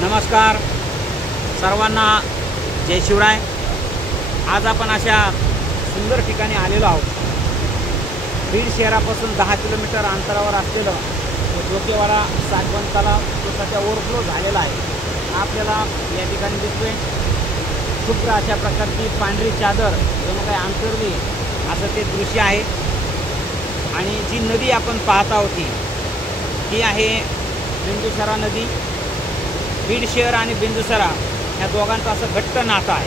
नमस्कार सर्वांना, जय शिवराय। आज आपण अशा सुंदर ठिकाणी आलेलो आहोत। बीड शहरापासून 10 किलोमीटर अंतरावर असलेलं डोकेवाडा साठवण तलाव जो सध्या ओव्हरफ्लो झालेला आहे आपल्याला या ठिकाणी दिसतोय। शुभ्र अशा प्रकारची पांढरी चादर जणू काही अंतरली असं ते दृश्य आहे। आणि जी नदी आपण पाहत आहोत ती आहे बिंदुसरा नदी। बीड शहर आणि बिंदुसरा ह्या दोघांचं असं घट्ट नातं आहे।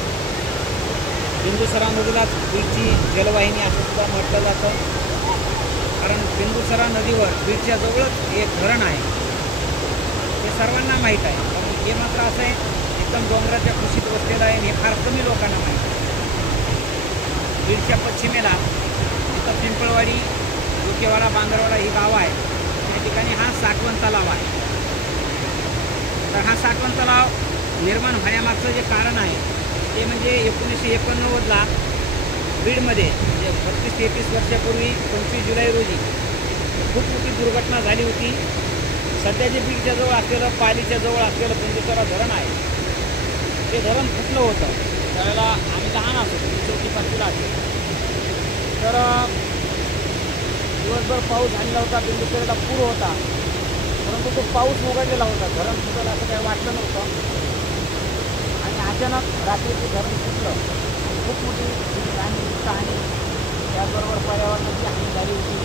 बिंदुसरा नदीलाच बीडची जलवाहिनी असं सुद्धा म्हटलं जातं, कारण बिंदुसरा नदीवर बीडच्या जवळच एक धरण आहे। हे सर्वांना माहीत आहे, पण हे मात्र असं आहे एकदम डोंगराच्या कुशीत वसलेलं आहे। हे फार कमी लोकांना माहीत आहे। बीडच्या पश्चिमेला इथं पिंपळवाडी, डोकेवाडा, बांगरवाडा ही गावं आहेत। त्या ठिकाणी हा साठवण तलाव आहे। तर हा साठवण तलाव निर्माण होण्यामागचं जे कारण आहे ते म्हणजे 1989ला बीडमध्ये म्हणजे 32-33 वर्षापूर्वी 25 जुलै रोजी खूप मोठी दुर्घटना झाली होती। सध्या जे बीडच्या जवळ असलेलं, पालीच्या जवळ असलेलं बिंदुसरा धरण आहे ते धरण फुटलं होतं। त्यावेळेला आम्ही लहान असतो, 4वी-5वीला असतो। तर दिवसभर पाऊस झालेला होता, बिंदुसऱ्याला पूर होता, परंतु तो पाऊस उघडलेला होता। धरण फुटलं असं काही वाटलं नव्हतं आणि अचानक रात्री ते धरण फुटलं। खूप मोठी प्राणी आणि त्याचबरोबर पर्यावरणाची हानी झाली होती।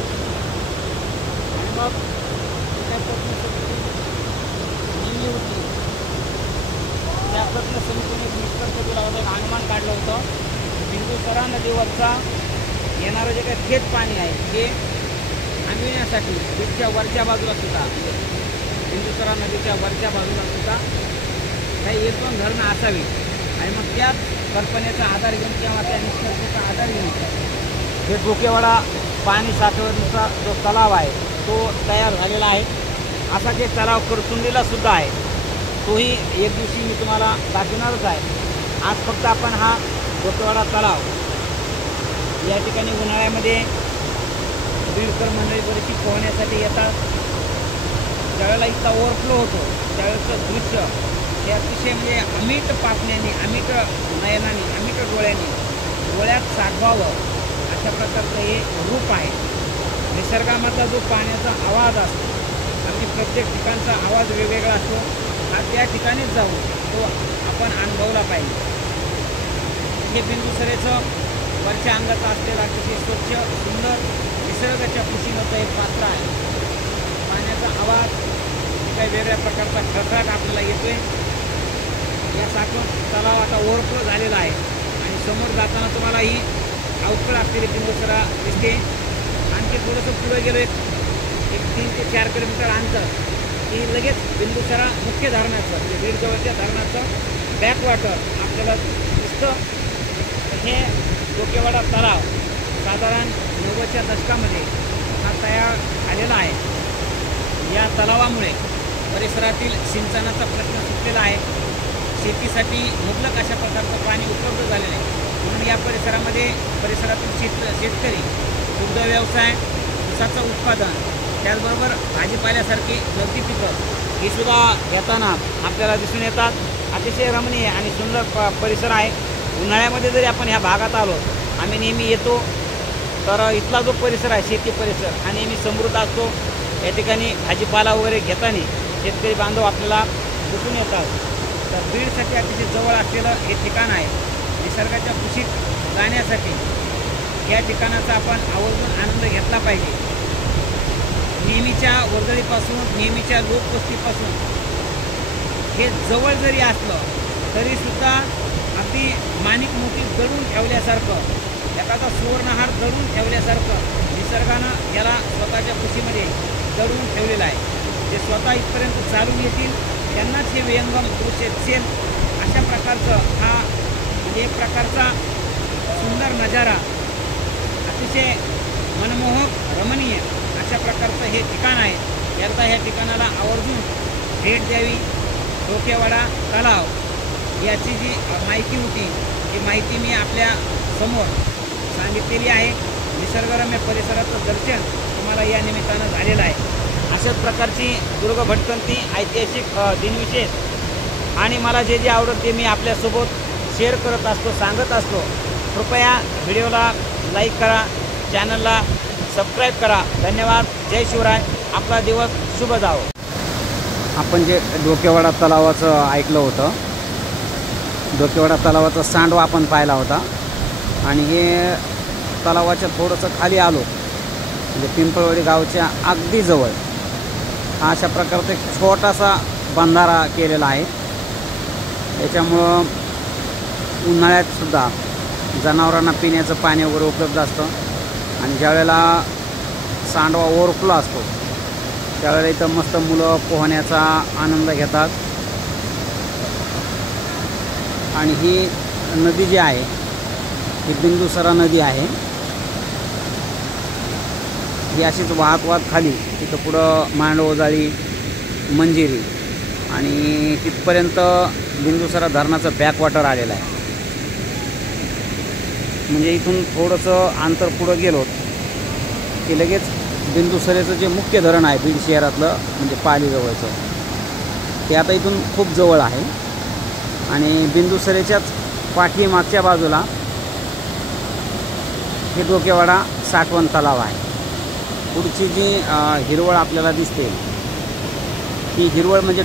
आणि मग त्या प्रश्न नेमली होती, त्या प्रश्न समितीने एक निष्कर्ष दिला होता, एक अनुमान काढलं होतं। बिंदुसरा नदीवरचा येणारं जे काही थेट पाणी आहे ते आणविण्यासाठी बीडच्या वरच्या बाजूला सुद्धा, बिंदुसरा नदीच्या वरच्या बाजूला सुद्धा काही 1-2 धरणं असावी। आणि मग त्याच कल्पनेचा आधार घेऊन किंवा त्या निष्कर्षाचा आधार घेऊन हे डोकेवाडा पाणी साठवणीचा जो तलाव आहे तो तयार झालेला आहे। असा जे तलाव करसुंडीला सुद्धा आहे, तोही एक दिवशी मी तुम्हाला दाखवणारच आहे। आज फक्त आपण हा डोकेवाडा तलाव या ठिकाणी उन्हाळ्यामध्ये बीडकर मंडळी बरीचशी पोहण्यासाठी येतात। ज्यावेळेला इथला ओव्हरफ्लो होतो त्यावेळेचं दृश्य हे अतिशय म्हणजे अमीट पापण्याने, अमीट नयनाने, अमीट डोळ्यात साठवावं अशा प्रकारचं हे रूप आहे। निसर्गामधला जो पाण्याचा आवाज असतो, अगदी प्रत्येक ठिकाणचा आवाज वेगवेगळा असतो, हा त्या ठिकाणीच जाऊन तो आपण अनुभवला पाहिजे। हे बिंदुसरेचं वरच्या अंगाचं असलेलं अतिशय स्वच्छ सुंदर निसर्गाच्या कुशीचं एक पात्र आहे। पाण्याचा आवाज काही वेगळ्या प्रकारचा खळखळाट आपल्याला येतोय। या साठवण तलाव आता ओव्हरफ्लो झालेला आहे आणि समोर जाताना तुम्हाला ही अवकळ असलेली बिंदुसरा दिसते। आणखी थोडंसं पुढे गेलो एक 3 ते 4 किलोमीटर अंतर की लगेच बिंदुसरा मुख्य धरणाचं म्हणजे बीडजवळच्या धरणाचं बॅकवॉटर आपल्याला दिसतं। हे डोकेवाडा तलाव साधारण 90च्या दशकामध्ये हा तयार झालेला आहे। या तलावामुळे परिसरातील सिंचनाचा प्रश्न सुटलेला आहे। शेतीसाठी मुबलक अशा प्रकारचं पाणी उपलब्ध झालेलं आहे। म्हणून या परिसरातील शेतकरी दुग्ध व्यवसाय, ऊसाचं उत्पादन, त्याचबरोबर भाजीपाल्यासारखी नगदी पिकं ही सुद्धा घेताना आपल्याला दिसून येतात। अतिशय रमणीय आणि सुंदर परिसर आहे। उन्हाळ्यामध्ये जरी आपण ह्या भागात आलो, आम्ही नेहमी येतो, तर इथला जो परिसर आहे शेती परिसर हा नेहमी समृद्ध असतो। या ठिकाणी भाजीपाला वगैरे घेताना शेतकरी बांधव आपल्याला दिसून येतात। तर बीडसाठी अतिशय जवळ असलेलं हे ठिकाण आहे। निसर्गाच्या कुशीत जाण्यासाठी या ठिकाणाचा आपण आवर्जून आनंद घेतला पाहिजे। नेहमीच्या वर्दळीपासून, नेहमीच्या लोकवस्तीपासून हे जवळ जरी असलं तरीसुद्धा अगदी माणिक मोती दडून ठेवल्यासारखं, एखादा सुवर्णहार दडून ठेवल्यासारखं निसर्गानं याला स्वतःच्या कुशीमध्ये दडवून ठेवलेलं आहे। जे स्वतः इथपर्यंत चालून येतील त्यांनाच हे विहंगम दृश्य दिसेल। अशा प्रकारचं हा म्हणजे एक प्रकारचा सुंदर नजारा, अतिशय मनमोहक, रमणीय अशा प्रकारचं हे ठिकाण आहे। एकदा ह्या ठिकाणाला आवर्जून भेट द्यावी। डोकेवाडा तलाव याची जी माहिती होती ती माहिती मी आपल्या समोर सांगितलेली आहे। निसर्गरम्य परिसराचं दर्शन तुम्हाला या निमित्तानं झालेलं आहे। अशाच प्रकारची दुर्ग भटकंती, ऐतिहासिक दिनविशेष आणि मला जे जे आवडत ते मी आपल्यासोबत शेअर करत असतो, सांगत असतो. कृपया व्हिडिओला लाईक करा, चॅनलला सबस्क्राईब करा. धन्यवाद. जय शिवराय. आपला दिवस शुभ जावो. आपण जे डोकेवाडा तलावाचं ऐकलं होतं, डोकेवाडा तलावाचा सांडवा आपण पाहिला होता. आणि हे तलावाच्या थोडंसं खाली आलो म्हणजे पिंपळवाडी गावच्या अगदी जवळ हा अशा प्रकारचा एक छोटासा बंधारा केलेला आहे. याच्यामुळं उन्हाळ्यातसुद्धा जनावरांना पिण्याचं पाणी वगैरे उपलब्ध असतं. आणि ज्यावेळेला सांडवा ओव्हरफ्लो असतो त्यावेळेला इथं मस्त मुलं पोहण्याचा आनंद घेतात. आणि ही नदी जी आहे ही बिंदुसरा नदी आहे. ही अशीच वाहत खाली तिथं पुढं मांडवजाळी, मंजिरी आणि तिथपर्यंत बिंदुसरा धरणाचं बॅकवॉटर आलेलं आहे. म्हणजे इथून थोडंसं अंतर पुढं गेलो की लगेच बिंदुसरेचं जे मुख्य धरण आहे बीड शहरातलं म्हणजे पालीजवळचं ते आता इथून खूप जवळ आहे. आणि बिंदुसरेच्याच पाठीमागच्या बाजूला हे डोकेवाडा साठवण तलाव आहे. पुढची जी हिरवळ आपल्याला दिसते ही हिरवळ म्हणजे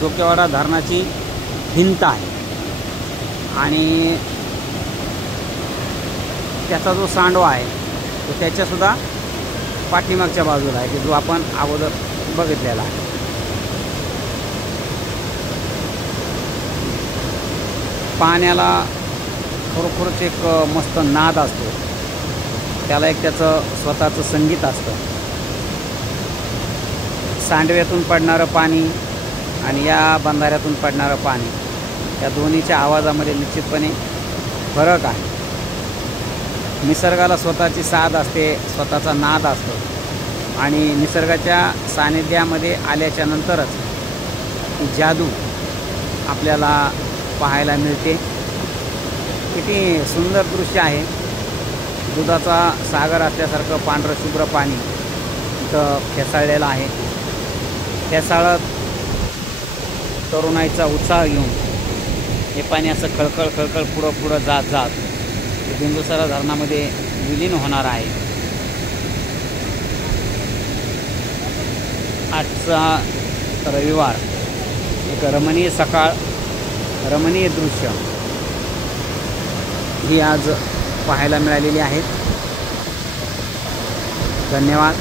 डोकेवाडा धरणाची भिंत आहे. आणि त्याचा जो सांडवा आहे तो त्याच्यासुद्धा पाठीमागच्या बाजूला आहे की जो आपण अगोदर बघितलेला आहे. पाण्याला खरोखरच एक मस्त नाद असतो. त्याला एक त्याचं स्वतःचं संगीत असतं. सांडव्यातून पडणारं पाणी आणि या बंधाऱ्यातून पडणारं पाणी या दोन्हीच्या आवाजामध्ये निश्चितपणे फरक आहे. निसर्गाला स्वतःची साध असते, स्वतःचा नाद असतो. आणि निसर्गाच्या सानिध्यामध्ये आल्याच्या नंतरच ती जादू आपल्याला पाहायला मिळते. किती सुंदर दृश्य आहे. दुधाचा सागर असल्यासारखं पांढरं शुभ्र पाणी इथं फेसाळलेलं आहे. फेसाळत तरुणाईचा उत्साह घेऊन हे पाणी असं खळखळ पुढं जात बिंदुसरा धरणामध्ये विलीन होणार आहे. आजचा रविवार एक रमणीय सकाळ, रमणीय दृश्य ही आज पाहायला मिळालेली आहेत. धन्यवाद.